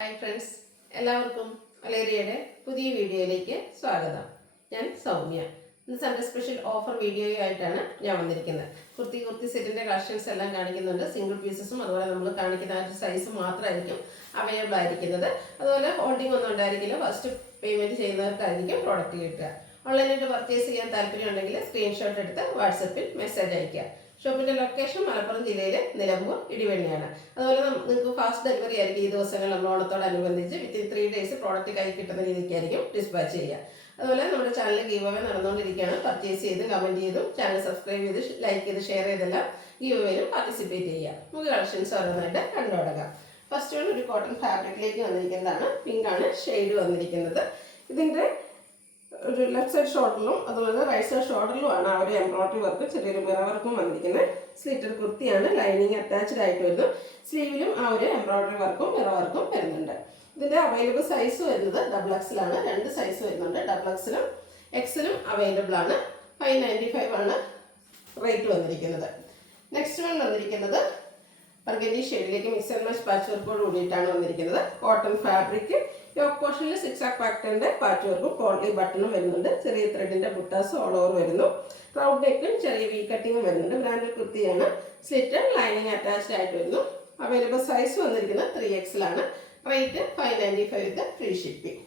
Hi friends, എല്ലാവർക്കും അലേറിയയുടെ പുതിയ വീഡിയോയിലേക്ക് സ്വാഗതം. ഞാൻ സൗമ്യ. ഇന്ന് സൺഡേ സ്പെഷ്യൽ ഓഫർ വീഡിയോയായിട്ടാണ് ഞാൻ വന്നിരിക്കുന്നത്. കുർത്തി സെറ്റിൻ്റെ കളക്ഷൻസ് എല്ലാം കാണിക്കുന്നുണ്ട്. സിംഗിൾ പീസസും അതുപോലെ നമ്മൾ കാണിക്കുന്ന ആ ഒരു സൈസ് മാത്രമായിരിക്കും അവൈലബിൾ ആയിരിക്കുന്നത്. അതുപോലെ ഹോൾഡിംഗ് ഒന്നും ഉണ്ടായിരിക്കില്ല. ഫസ്റ്റ് പേയ്മെൻറ്റ് ചെയ്യുന്നവർക്കായിരിക്കും പ്രോഡക്റ്റ് കിട്ടുക. ഓൺലൈനായിട്ട് പർച്ചേസ് ചെയ്യാൻ താല്പര്യമുണ്ടെങ്കിൽ സ്ക്രീൻഷോട്ട് എടുത്ത് വാട്സപ്പിൽ മെസ്സേജ് അയയ്ക്കുക. ഷോപ്പിൻ്റെ ലൊക്കേഷൻ മലപ്പുറം ജില്ലയിലെ നിലമ്പൂർ ഇടിവെണ്ണിയാണ്. അതുപോലെ നിങ്ങൾക്ക് ഫാസ്റ്റ് ഡെലിവറി ആയിരിക്കും. ഈ ദിവസങ്ങൾ നമ്മൾ ഓണത്തോടനുബന്ധിച്ച് വിത്തിൻ 3 days പ്രോഡക്റ്റ് കൈ കിട്ടുന്ന രീതിക്കായിരിക്കും ഡിസ്പാച്ച് ചെയ്യുക. അതുപോലെ നമ്മുടെ ചാനൽ ഗീവ് അവേ നടന്നുകൊണ്ടിരിക്കുകയാണ്. പർച്ചേസ് ചെയ്ത് കമൻറ്റ് ചെയ്തും ചാനൽ സബ്സ്ക്രൈബ് ചെയ്ത് ലൈക്ക് ചെയ്ത് ഷെയർ ചെയ്തെല്ലാം ഗീവ് അവേയിലും പാർട്ടിസിപ്പേറ്റ് ചെയ്യുക. നമുക്ക് കളക്ഷൻസ് ഓരോന്നായിട്ട് കണ്ടുകൊടുക്കാം. ഫസ്റ്റ് വൺ ഒരു കോട്ടൺ ഫാബ്രിക്കിലേക്ക് വന്നിരിക്കുന്നതാണ്. പിങ്കാണ് ഷെയ്ഡ് വന്നിരിക്കുന്നത്. ഇതിൻ്റെ ഒരു ലെഫ്റ്റ് സൈഡ് ഷോൾഡറിലും അതുപോലെ റൈറ്റ് സൈഡ് ഷോൾഡറിലുമാണ് ആ ഒരു എംബ്രോയിഡറി വർക്ക്, ചെറിയൊരു മിറർ വർക്കും വന്നിരിക്കുന്നത്. സ്ലിറ്റർ കുർത്തിയാണ്, ലൈനിങ് അറ്റാച്ച്ഡ് ആയിട്ട് വരുന്നു. സ്ലീവിലും ആ ഒരു എംബ്രോയിഡറി വർക്കും മിറർ വർക്കും വരുന്നുണ്ട്. ഇതിൻ്റെ അവൈലബിൾ സൈസ് വരുന്നത് XXL ആണ്. 2 സൈസ് വരുന്നുണ്ട്. XXL XL അവൈലബിൾ ആണ്. 595 ആണ് റേറ്റ് വന്നിരിക്കുന്നത്. നെക്സ്റ്റ് വൺ വന്നിരിക്കുന്നത് ബർഗൻഡി ഷെയ്ഡിലേക്ക് മിക്സ് ആൻഡ് മാച്ച് പാച്ച് വർക്കോട് കൂടിയിട്ടാണ് വന്നിരിക്കുന്നത്. കോട്ടൺ ഫാബ്രിക്, യോക്ക് പോർഷനിൽ 6 പാറ്റേണിൻ്റെ പാച്ച് വർക്കും പോട്ട്ലി ബട്ടണും വരുന്നുണ്ട്. ചെറിയ ത്രെഡിൻ്റെ ബുട്ടാസ് ഓൾ ഓവർ വരുന്നു. റൗണ്ട് നെക്കും ചെറിയ വി കട്ടിങ്ങും വരുന്നുണ്ട്. ബ്രാൻഡഡ് കുർത്തിയാണ്. സ്ലിറ്റർ ലൈനിങ് അറ്റാച്ച്ഡ് ആയിട്ട് വരുന്നു. അവൈലബിൾ സൈസ് വന്നിരിക്കുന്നത് 3XL ആണ്. റേറ്റ് 595 വിത്ത് ഫ്രീ ഷിപ്പിംഗ്.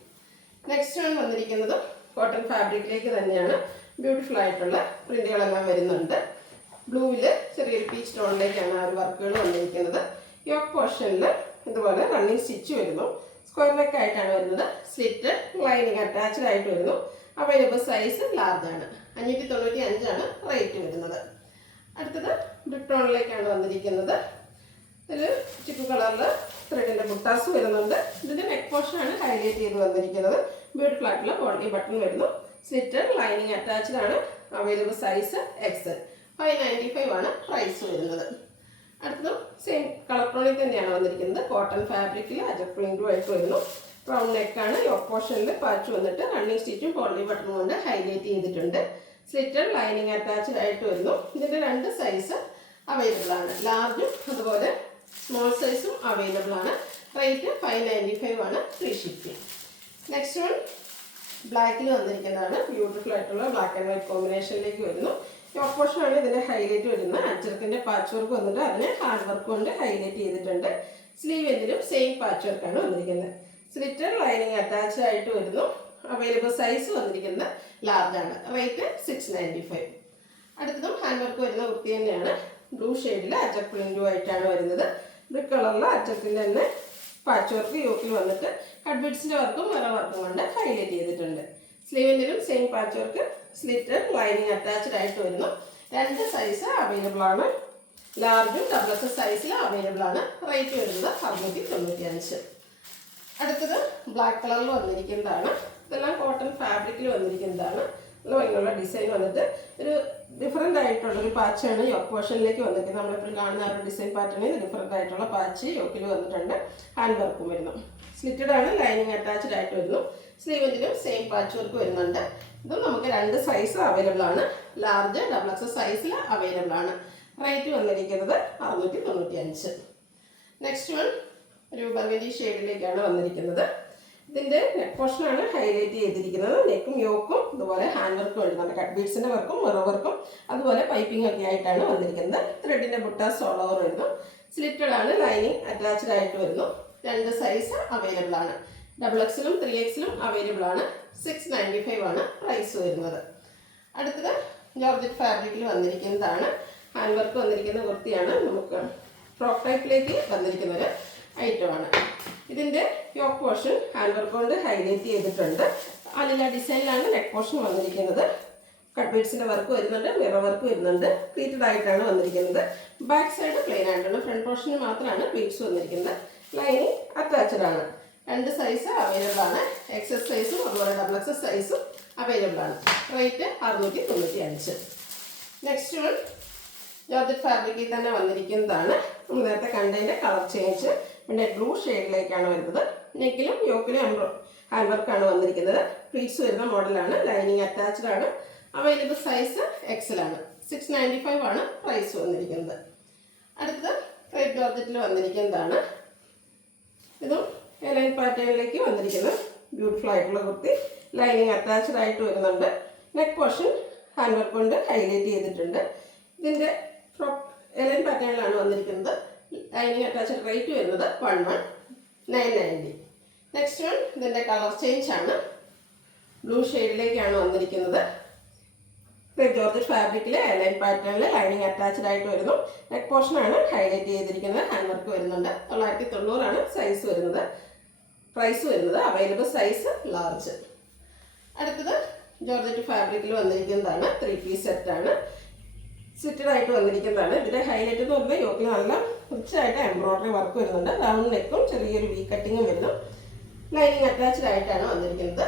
നെക്സ്റ്റ് വൺ വന്നിരിക്കുന്നത് കോട്ടൺ ഫാബ്രിക്കിലേക്ക് തന്നെയാണ്. ബ്യൂട്ടിഫുൾ ആയിട്ടുള്ള പ്രിന്റുകളെല്ലാം വരുന്നുണ്ട്. ബ്ലൂവിൽ ചെറിയൊരു പീച്ച് ടോണിലേക്കാണ് ആ ഒരു വർക്കുകൾ വന്നിരിക്കുന്നത്. യോക്ക് പോർഷനിൽ ഇതുപോലെ റണ്ണിങ് സ്റ്റിച്ച് വരുന്നു. സ്ക്വയർ നെക്ക് ആയിട്ടാണ് വരുന്നത്. സ്ലിറ്റ് ലൈനിങ് അറ്റാച്ച്ഡ് ആയിട്ട് വരുന്നു. അവൈലബിൾ സൈസ് ലാർജ് ആണ്. 595 ആണ് റേറ്റ് വരുന്നത്. അടുത്തത് ബ്രിക്ക് ടോണിലേക്കാണ് വന്നിരിക്കുന്നത്. ഒരു ചിക്കു കളറിൽ ത്രെഡിൻ്റെ ബുട്ടാസ് വരുന്നുണ്ട്. ഇതിൻ്റെ നെക്ക് പോർഷനാണ് ഹൈലൈറ്റ് ചെയ്ത് വന്നിരിക്കുന്നത്. ബ്യൂട്ടിഫുൾ ആയിട്ടുള്ള ബോഡി ബട്ടൺ വരുന്നു. സ്ലിറ്റ് ലൈനിങ് അറ്റാച്ച്ഡ് ആണ്. Available size XL. 595 ആണ് പ്രൈസ് വരുന്നത്. അടുത്തതും സെയിം കളർ ടോണിൽ തന്നെയാണ് വന്നിരിക്കുന്നത്. കോട്ടൺ ഫാബ്രിക്കിൽ അജക് പ്രിന്റും ആയിട്ട് വരുന്നു. റൗണ്ട് നെക്കാണ്. യോക്ക് പോർഷനിൽ പാച്ച് വന്നിട്ട് റണ്ണിങ് സ്റ്റിച്ചും പോട്ട്ലി ബട്ടണും കൊണ്ട് ഹൈലൈറ്റ് ചെയ്തിട്ടുണ്ട്. സ്ലിറ്റർ ലൈനിങ് അറ്റാച്ച്ഡ് ആയിട്ട് വരുന്നു. ഇതിൻ്റെ 2 സൈസ് അവൈലബിൾ ആണ്. ലാർജും അതുപോലെ സ്മോൾ സൈസും അവൈലബിൾ ആണ്. റേറ്റ് 595 ആണ് ഫ്രീ ഷിപ്പിംഗ്. നെക്സ്റ്റ് വൺ ബ്ലാക്കിൽ വന്നിരിക്കുന്നതാണ്. ബ്യൂട്ടിഫുൾ ആയിട്ടുള്ള ബ്ലാക്ക് ആൻഡ് വൈറ്റ് കോമ്പിനേഷനിലേക്ക് വരുന്നു. യോക്ക് പോർഷനാണ് ഇതിൻ്റെ ഹൈലൈറ്റ് വരുന്നത്. അജ്രക്കിൻ്റെ പാച്ച് വർക്ക് വന്നിട്ട് അതിനെ ഹാർഡ് വർക്ക് കൊണ്ട് ഹൈലൈറ്റ് ചെയ്തിട്ടുണ്ട്. സ്ലീവ് എന്തിലും സെയിം പാച്ച് വർക്കാണ് വന്നിരിക്കുന്നത്. സ്ലിറ്റർ ലൈനിങ് അറ്റാച്ച്ഡ് ആയിട്ട് വരുന്നു. അവൈലബിൾ സൈസ് വന്നിരിക്കുന്നത് ലാർജ് ആണ്. റേറ്റ് 695. അടുത്തതും ഹാൻഡ് വർക്ക് വരുന്ന കുർത്തി തന്നെയാണ്. ബ്ലൂ ഷെയ്ഡിൽ അജക് പ്രിന്റും ആയിട്ടാണ് വരുന്നത്. ബ്രിക്ക് കളറിൽ അജക്കിൻ്റെ തന്നെ പാച്ച് വർക്ക് യോക്കിൽ വന്നിട്ട് കട്ട് ബീഡ്സിൻ്റെ വർക്കും മിറർ വർക്കും കൊണ്ട് ഹൈലൈറ്റ് ചെയ്തിട്ടുണ്ട്. സ്ലീവിൻ്റെലും same patch work. Slit lining attached ആയിട്ട് വരുന്നു. 2 സൈസ് അവൈലബിൾ ആണ്. ലാർജും XXL സൈസിൽ അവൈലബിൾ ആണ്. റേറ്റ് വരുന്നത് 695. അടുത്തത് ബ്ലാക്ക് കളറിൽ വന്നിരിക്കുന്നതാണ്. ഇതെല്ലാം കോട്ടൺ ഫാബ്രിക്കിൽ വന്നിരിക്കുന്നതാണ്. ഇങ്ങനെയുള്ള ഡിസൈൻ വന്നിട്ട് ഒരു ഡിഫറെൻ്റ് ആയിട്ടുള്ളൊരു പാച്ചാണ് യോക്ക് പോർഷനിലേക്ക് വന്നിരിക്കുന്നത്. നമ്മളിപ്പോൾ കാണുന്ന ആ ഒരു ഡിസൈൻ പാറ്റേണിൽ ഡിഫറെൻ്റ് ആയിട്ടുള്ള പാച്ച് യോക്കിൽ വന്നിട്ടുണ്ട്. ഹാൻഡ് വർക്കും വരുന്നു. സ്ലിറ്റഡ് ആണ്. ലൈനിങ് അറ്റാച്ച്ഡ് ആയിട്ട് വരുന്നു. സ്ലീവിലും സെയിം പാച്ച് വർക്ക് വരുന്നുണ്ട്. ഇതും നമുക്ക് 2 സൈസ് അവൈലബിൾ ആണ്. ലാർജ് XXL സൈസിൽ അവൈലബിൾ ആണ്. റേറ്റ് വന്നിരിക്കുന്നത് 695. നെക്സ്റ്റ് വൺ ഒരു ബർഗൻഡി ഷെയ്ഡിലേക്കാണ് വന്നിരിക്കുന്നത്. ഇതിൻ്റെ നെക്ക് പോർഷനാണ് ഹൈലൈറ്റ് ചെയ്തിരിക്കുന്നത്. നെക്കും യോക്കും ഇതുപോലെ ഹാൻഡ് വർക്കും വരുന്നുണ്ട്. കട്ട് ബീഡ്സിൻ്റെ വർക്കും മിറർ വർക്കും അതുപോലെ പൈപ്പിംഗ് ഒക്കെ ആയിട്ടാണ് വന്നിരിക്കുന്നത്. ത്രെഡിൻ്റെ ബുട്ടാസ് ഓൾ ഓവർ വരുന്നു. സ്ലിറ്റഡ് ആണ്. ലൈനിങ് അറ്റാച്ച്ഡ് ആയിട്ട് വരുന്നു. 2 സൈസ് അവൈലബിൾ ആണ്. XXL 3XL അവൈലബിൾ ആണ്. 695 ആണ് പ്രൈസ് വരുന്നത്. അടുത്തത് ജോർജറ്റ് ഫാബ്രിക്കിൽ വന്നിരിക്കുന്നതാണ്. ഹാൻഡ് വർക്ക് വന്നിരിക്കുന്ന കുർത്തിയാണ്. നമുക്ക് ഫ്രോക്ക് ടൈപ്പിലേക്ക് വന്നിരിക്കുന്ന ഒരു ഐറ്റമാണ്. ഇതിൻ്റെ യോക്ക് പോർഷൻ ഹാൻഡ് വർക്ക് കൊണ്ട് ഹൈലൈറ്റ് ചെയ്തിട്ടുണ്ട്. അലില ഡിസൈനിലാണ് നെക്ക് പോർഷൻ വന്നിരിക്കുന്നത്. കട്ട് ബീഡ്സിൻ്റെ വർക്ക് വരുന്നുണ്ട്. മിറർ വർക്ക് വരുന്നുണ്ട്. പ്ലീറ്റഡ് ആയിട്ടാണ് വന്നിരിക്കുന്നത്. ബാക്ക് സൈഡ് പ്ലെയിൻ ആയിട്ടുള്ള ഫ്രണ്ട് പോർഷന് മാത്രമാണ് ബീഡ്സ് വന്നിരിക്കുന്നത്. ലൈനിങ് അറ്റാച്ച്ഡ് ആണ്. 2 സൈസ് അവൈലബിൾ ആണ്. XS സൈസും അതുപോലെ XXL സൈസും അവൈലബിൾ ആണ്. റേറ്റ് 695. നെക്സ്റ്റ് വൺ ജോർജറ്റ് ഫാബ്രിക്കിൽ തന്നെ വന്നിരിക്കുന്നതാണ്. നമ്മൾ നേരത്തെ കണ്ടതിൻ്റെ കളർ ചേഞ്ച് പിന്നെ ബ്ലൂ ഷെയ്ഡിലേക്കാണ് വരുന്നത്. നെക്കിലും യോക്കിലും ഹാൻഡ് വർക്കാണ് വന്നിരിക്കുന്നത്. പ്ലീറ്റ്സ് വരുന്ന മോഡലാണ്. ലൈനിങ് അറ്റാച്ച്ഡ് ആണ്. അവൈലബിൾ സൈസ് XL ആണ്. 695 ആണ് പ്രൈസ് വന്നിരിക്കുന്നത്. അടുത്തത് ക്രേപ്പ് ജോർജറ്റിൽ വന്നിരിക്കുന്നതാണ്. ഇതും എലൈൻ പാറ്റേണിലേക്ക് വന്നിരിക്കുന്ന ബ്യൂട്ടിഫുൾ ആയിട്ടുള്ള കുർത്തി. ലൈനിങ് അറ്റാച്ച്ഡ് ആയിട്ട് വരുന്നുണ്ട്. നെക്ക് പോർഷൻ ഹാൻഡ് വർക്ക് കൊണ്ട് ഹൈലൈറ്റ് ചെയ്തിട്ടുണ്ട്. ഇതിൻ്റെ എലൈൻ പാറ്റേണിലാണ് വന്നിരിക്കുന്നത്. ലൈനിങ് അറ്റാച്ച്ഡ് റേറ്റ് വരുന്നത് 11,990. നെക്സ്റ്റ് വൺ ഇതിൻ്റെ കളർ ചേഞ്ച് ആണ്. ബ്ലൂ ഷെയ്ഡിലേക്കാണ് വന്നിരിക്കുന്നത്. ജോർജറ്റ് ഫാബ്രിക്കിൽ എലൈൻ പാറ്റേണിൽ ലൈനിങ് അറ്റാച്ച്ഡ് ആയിട്ട് വരുന്നു. നെക്ക് പോർഷനാണ് ഹൈലൈറ്റ് ചെയ്തിരിക്കുന്നത്. ഹാൻഡ് വർക്ക് വരുന്നുണ്ട്. 990 സൈസ് വരുന്നത്. പ്രൈസ് വരുന്നത് അവൈലബിൾ സൈസ് ലാർജ്. അടുത്തത് ജോർജറ്റ് ഫാബ്രിക്കിൽ വന്നിരിക്കുന്നതാണ്. 3 പീസ് സെറ്റാണ്. സ്റ്റിറ്റഡ് ആയിട്ട് വന്നിരിക്കുന്നതാണ്. ഇതിൻ്റെ ഹൈലൈറ്റ് എന്ന് പറഞ്ഞാൽ യോക്കിൽ നല്ല റിച്ചായിട്ട് എംബ്രോയ്ഡറി വർക്ക് വരുന്നുണ്ട്. റൗണ്ട് നെക്കും ചെറിയൊരു വി കട്ടിങ്ങും വരുന്നു. ലൈനിങ് അറ്റാച്ച്ഡ് ആയിട്ടാണ് വന്നിരിക്കുന്നത്.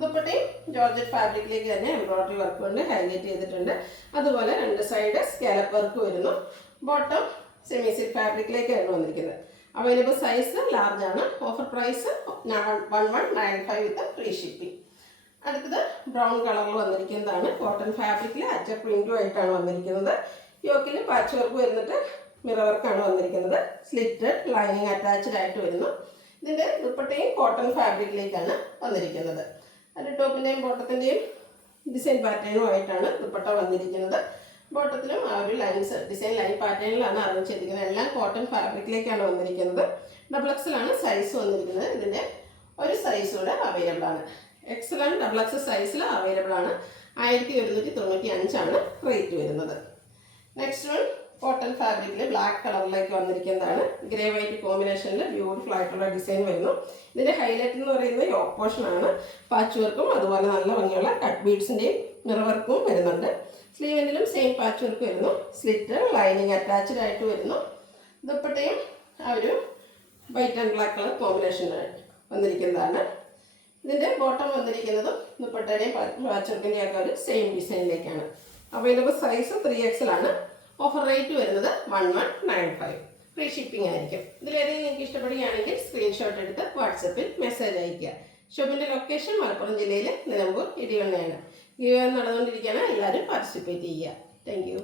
ദുപ്പട്ടയും ജോർജറ്റ് ഫാബ്രിക്കിലേക്ക് തന്നെ എംബ്രോയ്ഡറി വർക്ക് കൊണ്ട് ഹൈലൈറ്റ് ചെയ്തിട്ടുണ്ട്. അതുപോലെ 2 സൈഡ് സ്കാലപ്പ് വർക്ക് വരുന്നു. ബോട്ടം സെമി സിൽക്ക് ഫാബ്രിക്കിലേക്കാണ് വന്നിരിക്കുന്നത്. അവൈലബിൾ സൈസ് ലാർജ് ആണ്. Offer price 1195 with free shipping. അടുത്തത് ബ്രൗൺ കളറിൽ വന്നിരിക്കുന്നതാണ്. കോട്ടൺ ഫാബ്രിക്കിൽ അച്ച പ്രിന്റും ആയിട്ടാണ് വന്നിരിക്കുന്നത്. യോക്കിൽ പാച്ച് വർക്ക് വരുന്നിട്ട് മിറർ വർക്കാണ് വന്നിരിക്കുന്നത്. സ്ലിറ്റഡ് ലൈനിങ് അറ്റാച്ച്ഡ് ആയിട്ട് വരുന്നു. ഇതിൻ്റെ ദുപ്പട്ടയും കോട്ടൺ ഫാബ്രിക്കിലേക്കാണ് വന്നിരിക്കുന്നത്. അതിൻ്റെ ടോപ്പിൻ്റെയും ബോട്ടത്തിൻ്റെയും ഡിസൈൻ പാറ്റേണും ആയിട്ടാണ് ദുപ്പട്ട വന്നിരിക്കുന്നത്. ബോട്ടത്തിലും ആ ഒരു ലൈൻസ് ഡിസൈൻ ലൈൻ പാറ്റേണിലാണ് അറേഞ്ച് ചെയ്തിരിക്കുന്നത്. എല്ലാം കോട്ടൺ ഫാബ്രിക്കിലേക്കാണ് വന്നിരിക്കുന്നത്. XXL സൈസ് വന്നിരിക്കുന്നത്. ഇതിൻ്റെ ഒരു സൈസ് കൂടെ അവൈലബിൾ ആണ്. XL ആൻഡ് XXL സൈസിൽ അവൈലബിൾ ആണ്. 1195 റേറ്റ് വരുന്നത്. നെക്സ്റ്റ് വൺ കോട്ടൺ ഫാബ്രിക്കിൽ ബ്ലാക്ക് കളറിലേക്ക് വന്നിരിക്കുന്നതാണ്. ഗ്രേ വൈറ്റ് കോമ്പിനേഷനിൽ ബ്യൂട്ടിഫുൾ ആയിട്ടുള്ള ഡിസൈൻ വരുന്നു. ഇതിൻ്റെ ഹൈലൈറ്റ് എന്ന് പറയുന്നത് യോക്ക് പോർഷനാണ്. പാച്ച് വർക്കും അതുപോലെ നല്ല ഭംഗിയുള്ള കട്ട് ബീഡ്സിൻ്റെയും മിറർ വർക്കും വരുന്നുണ്ട്. സ്ലീവെൻറ്റിലും സെയിം പാച്ച് വർക്ക് വരുന്നു. സ്ലിറ്റ് ലൈനിങ് അറ്റാച്ച്ഡ് ആയിട്ട് വരുന്നു. ദുപ്പട്ടയും ആ ഒരു വൈറ്റ് ആൻഡ് ബ്ലാക്ക് കളർ കോമ്പിനേഷനാണ് വന്നിരിക്കുന്നതാണ്. ഇതിൻ്റെ ബോട്ടം വന്നിരിക്കുന്നതും ദുപ്പട്ടയുടെയും പാച്ച് വർക്കിൻ്റെയും ഒക്കെ ഒരു സെയിം ഡിസൈനിലേക്കാണ്. അവൈലബിൾ സൈസ് 3XL ആണ്. ഓഫർ റേറ്റ് വരുന്നത് 1195. ഫ്രീ ഷിപ്പിംഗ് ആയിരിക്കും. ഇതിലേതെങ്കിലും നിങ്ങൾക്ക് ഇഷ്ടപ്പെടുകയാണെങ്കിൽ സ്ക്രീൻഷോട്ട് എടുത്ത് വാട്സപ്പിൽ മെസ്സേജ് അയയ്ക്കുക. ഷോപ്പിൻ്റെ ലൊക്കേഷൻ മലപ്പുറം ജില്ലയിലെ നിലമ്പൂർ ഇടിവണ്ണയാണ്. ഗീവ് നടന്നുകൊണ്ടിരിക്കുകയാണ്. എല്ലാവരും പാർട്ടിസിപ്പേറ്റ് ചെയ്യുക. Thank you.